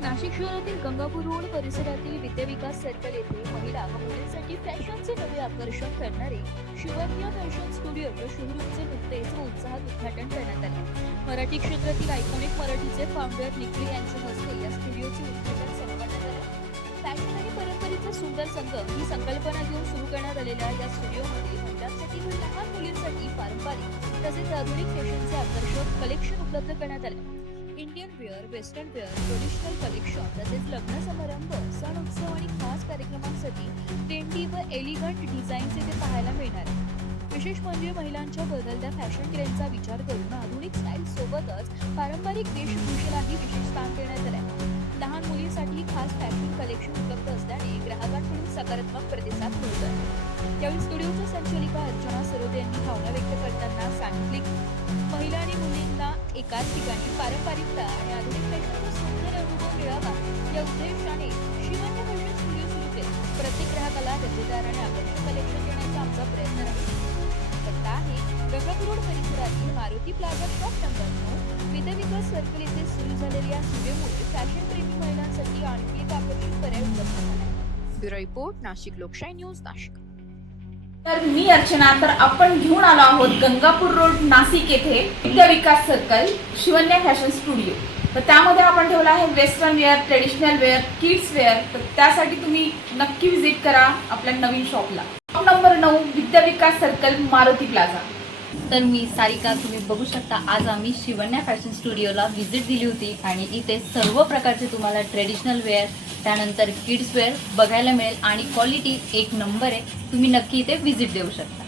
नाशिक शहरातील गंगापूर रोड परिसरातील विद्याविकास सर्कल येथे महिला व मुलींसाठी फॅशनचे नवे आकर्षण करणारे शिवन्या फॅशन स्टुडिओच्या शोरूमचे नुकतेच उत्साहात उद्घाटन करण्यात आले। मराठी क्षेत्रातील आयकॉनिक मराठीचे फाउंडर निखिल यांच्या हस्ते या स्टुडिओचे उद्घाटन करण्यात आले। फॅशन आणि परंपरेचा सुंदर संगम ही संकल्पना घेऊन सुरू करण्यात आलेल्या या स्टुडिओमध्ये महिलांसाठी व लहान मुलींसाठी पारंपरिक तसेच आधुनिक फॅशनचे आकर्षक कलेक्शन उपलब्ध करण्यात आले। Indian wear, western wear, traditional collection तसेच लग्न समारंभ, सण उत्सव आणि खास कार्यक्रमांसाठी ट्रेंडी व एलिगंट डिझाईन्स इथे पाहायला मिळणार आहे। विशेष म्हणजे महिलांच्या बदलत्या फॅशन ट्रेंडचा विचार करून आधुनिक स्टाईल सोबतच पारंपरिक वेशभूषेलाही विशेष स्थान देण्यात आले आहे। लहान मुलींसाठी खास फॅशन कलेक्शन उपलब्ध असल्याने ग्राहकांकडून सकारात्मक प्रतिसाद मिळत आहे। यावेळी स्टुडिओच्या संचालिका अर्चना सरोदे यांनी भावना व्यक्त करताना सांगितले की महिला आणि मुलींना एकाच ठिकाणी पारंपरिकता आणि आधुनिक फॅशनचा सुंदर अनुभव मिळावा या उद्देशाने शिवन्या फॅशन स्टुडिओ सुरू केले। प्रत्येक ग्राहकाला दर्जेदार आणि आकर्षक कलेक्शन देण्याचा आमचा प्रयत्न राहील। पत्ता आहे गंगापूर रोड परिसरातील Maruti plaza shop number 9। Vidyavikas circle येथे सुरू झालेल्या या स्टुडिओमुळे फॅशन प्रेमी महिलांसाठी आणखी एक आकर्षक पर्याय उपलब्ध झाला आहे। ब्युरो रिपोर्ट, नाशिक लोकशाही न्यूज, नाशिक। तर मी अर्चना, तर आपण घेऊन आलो आहोत गंगापूर रोड नाशिक येथे Vidyavikas circle Shivanya fashion studio. तर त्यामध्ये आपण ठेवला आहे western wear, traditional wear, kids wear. तर त्यासाठी तुम्ही नक्की विजिट करा आपल्या नवीन शॉपला। Shop number 9, Vidyavikas circle, Maruti plaza. तर मी सारिका, तुम्ही बघू शकता आज आम्ही शिवन्या फॅशन स्टुडिओला व्हिजिट दिली होती आणि इथे सर्व प्रकारचे तुम्हाला ट्रेडिशनल वेअर, त्यानंतर किड्स वेअर बघायला मिळेल आणि क्वालिटी एक नंबर आहे। तुम्ही नक्की इथे व्हिजिट देऊ शकता।